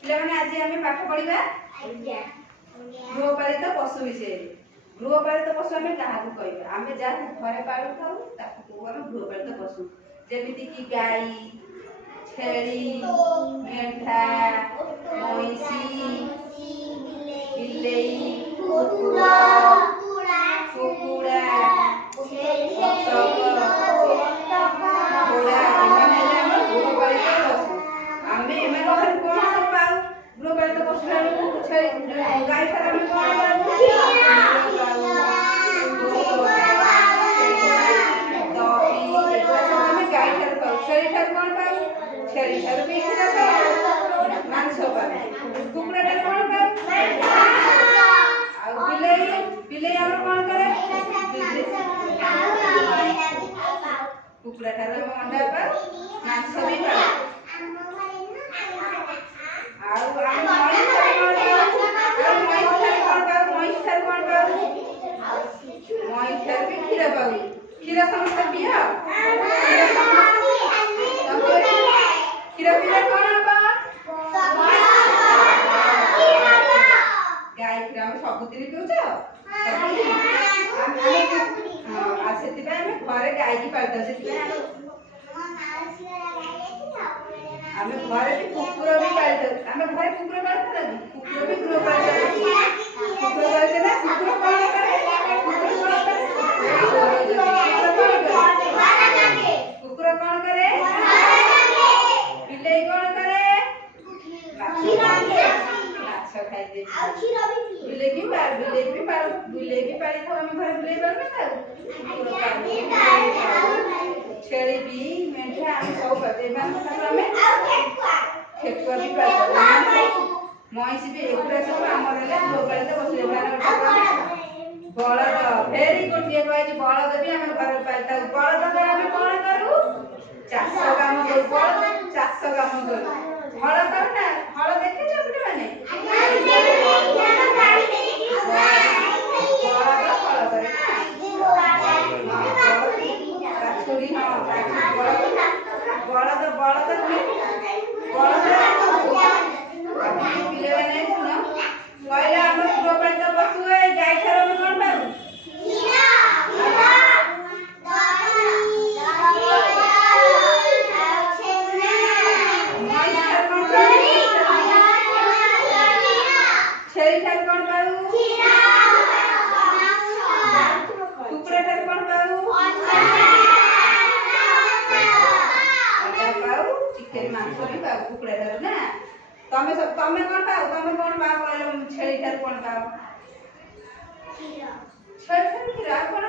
ପିଲାମାନେ ଆଜି ଆମେ ପାଠ ପଢିବା ଗୃହପାଳିତ ପଶୁ ବିଷୟରେ। ଗୃହପାଳିତ ପଶୁ ଆମେ କାହାକୁ କହିବା? ଆମେ ଯାହାକୁ ଘରେ ପାଳୁଥାଉ ତାକୁ କହୁ ଆମେ ଗୃହପାଳିତ ପଶୁ। ଯେମିତି କି ଗାଈ, ଛେଳି, ମେଣ୍ଢା, ମଇଁଷି, ବିଲେଇ, କୁକୁର, କୁକୁଡ଼ା, ଘୋଡ଼ା, ଏମାନେ ହେଲେ ଆମର ଗୃହପାଳିତ ପଶୁ। ଆମେ ଏମାନଙ୍କ ଠାରୁ କଣ ସବୁ ପାଉ? ଗୃହପାଳିତ ପଶୁ ଠାରୁ ଗାଈ ଠାରୁ ଆମେ କଣ ପାଉ? ଛେଳି ଠାରୁ କଣ ପାଉ? ଛେଳି ଠାରୁ ବି କ୍ଷୀର ପାଉ, ମାଂସ ପାଉ। କୁକୁଡ଼ା ଠାରୁ କଣ ପାଉ? ଆଉ ବିଲେଇ ଆମର କଣ କରେ? କୁକୁଡ଼ା ଠାରୁ ଆମେ ଅଣ୍ଡା ପାଉ, ମାଂସ ବି ପାଉ। ଆଉ ଆମେ ମଇଁଷି ଠାରୁ କଣ ପାଉ? ମଇଁଷି ଠାରୁ କଣ ପାଉ? ମଇଁଷି ଠାରୁ ବି କ୍ଷୀର ପାଉ। କ୍ଷୀର ସମସ୍ତେ ପିଅ? କ୍ଷୀର ପିଇଲେ କଣ ହବ? ଗାଈ କ୍ଷୀର ଆମେ ସବୁଦିନ ପିଉଛ? ଆଉ ସେଥିପାଇଁ ଆମେ ଘରେ ଗାଈକି ପାଳିଥାଉ। ସେଥିପାଇଁ ଆମେ ଘରେ ବି କୁକୁର ବି ପାଳିଥାଉ। ଆମେ ଘରେ କୁକୁର ପାଳିଥାଉ। କୁକୁର ବି ଗୃହପାଳିତ ପଶୁ। କୁକୁର ପାଳିଛ ନା? କୁକୁର କଣ କରେ? କୁକୁର କଣ କରେ? ବିଲେଇ କଣ କରେ? ମାଛ ଖାଇଦିଏ। ବିଲେଇ ବି ପାଳିଥାଉ। ଆମେ ଘରେ ବିଲେଇ ପାଳିନଥାଉ? ଛେଳି ବି, ମେଣ୍ଢା ଆମେ ସବୁ ପାଳିଥାଉ। ଏମାନଙ୍କ ଠାରୁ ଆମେ ଠେକୁଆ ବି ପାଳିଥାଉ। ମଇଁଷି ବି, ଏଗୁଡ଼ା ସବୁ ଆମର ହେଲେ ଗୃହପାଳିତ ପଶୁ। ବଳଦ, ଭେରି ଗୁଡ୍, କିଏ କହିଛି? ବଳଦ ବି ଆମେ ଘରେ ପାଳିଥାଉ। ବଳଦ ଦ୍ୱାରା ଆମେ କଣ କରୁ? ଚାଷ କାମ କରୁ। ବଳଦ ଚାଷ କାମ କରୁ। ହଳ କରୁ ନା? ହଳ ଦେଖିଛ ପିଲାମାନେ? ବଳଦ ହଳ କରେ ନା? ଛୁରୀ, ପିଲାମାନେ ଶୁଣ, କହିଲେ ଆମର ଗୃହପାଳିତ ପଶୁ ଗାଈ ଠାରୁ ଆମେ କଣ ପାଉ? ଛେଳି ଠାରୁ କଣ ପାଉ? କୁକୁଡ଼ା ଠାରୁ କଣ ପାଉ? ଅଣ୍ଡା ପାଉ, ଚିକେନ ମାଂସ ବି ପାଉ କୁକୁଡ଼ା ଠାରୁ ନା? ତମେ କଣ ପାଉ? କହିଲ ଛେଳି ଠାରୁ କଣ ପାଉ? ଛେଳି ଠାରୁ କ୍ଷୀର। ଆଉ କଣ?